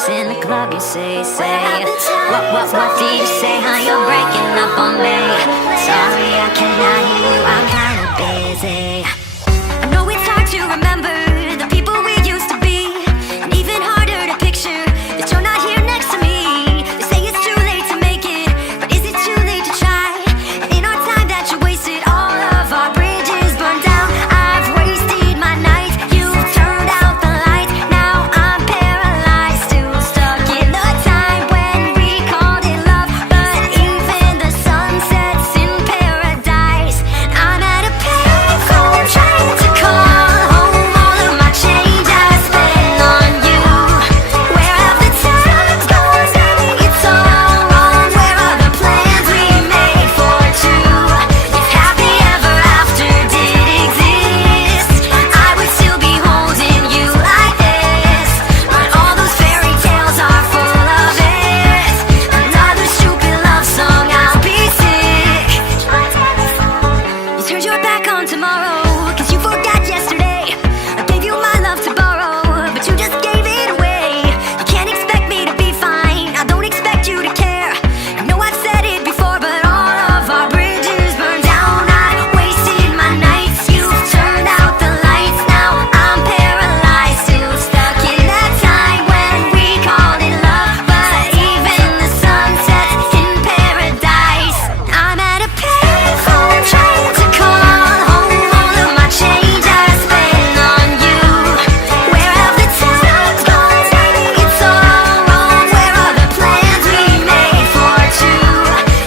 us in the club, you say what did you say, how you're breaking up on me? Sorry, I cannot hear you, I'm kinda busy. I know it's hard to remember the people we used to be, and even harder to picture that you're not here next to me. They say it's too late to make it, but is it too late to try? And in our time that you wasted, all of our bridges burned down. I've wasted my nights, you've turned out the lights. Now I'm paralyzed, still stuck in the time when we called it love. But even the sun sets in paradise. I'm at a payphone trying to call home. All of my change I spent on you. Where have the times gone, baby? It's all wrong. Where are the plans we made for two? If happy ever after did exist, I would still be holding you like this. But all those fairy tales are full of it. Another stupid love song, I'll be sick. You turned your back on tomorrow, cause you forgot yesterday. I gave you my love to borrow, but you just gave it away. You can't expect me to be fine, I don't expect you to care. I know I've said it before, but all of our bridges burned down. I wasted my nights, you've turned out the lights. Now I'm paralyzed, still stuck in that time when we called it love. But even the sun sets in paradise. I'm at a payphone trying to call home. All of my change I spent on you. Where have the times gone, baby? It's all wrong. Where are the plans we made for two?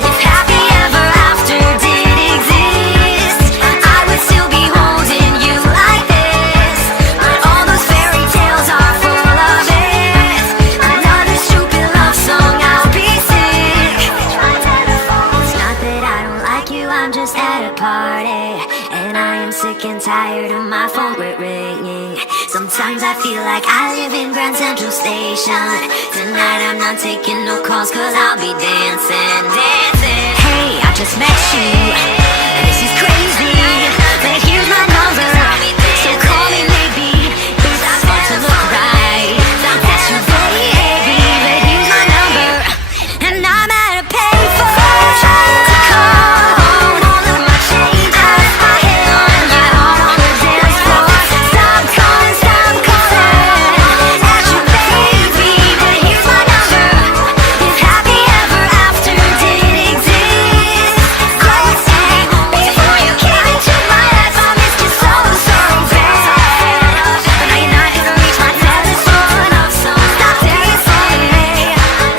If happy ever after did exist, I would still be holding you like this. But all those fairy tales are full of it. Another stupid love song, I'll be sick. It's not that I don't like you, I'm just at a party, and I am sick and tired of my phone quit ringing. Sometimes I feel like I live in Grand Central Station. Tonight I'm not taking no calls, cause I'll be dancing. Hey, I just met you, and this is crazy. But here's my number, so call me maybe. It's hard to look right, that's your baby. But here's my number, and I'm at a payphone trying to call home. All of my change I spent on you on the dance floor. Stop calling, that's your baby. But here's my number, if happy ever after did exist, I would say before you came into my life, I missed you so bad. But now you're not gonna reach my telephone, so stop dancing me.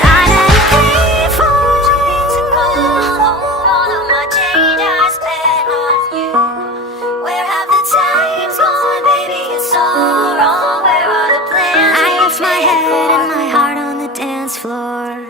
I'm at a payphone, all of my change I spent on you. Where have the times gone, baby? It's all wrong. Where are the plans? I left my head and my heart on the dance floor.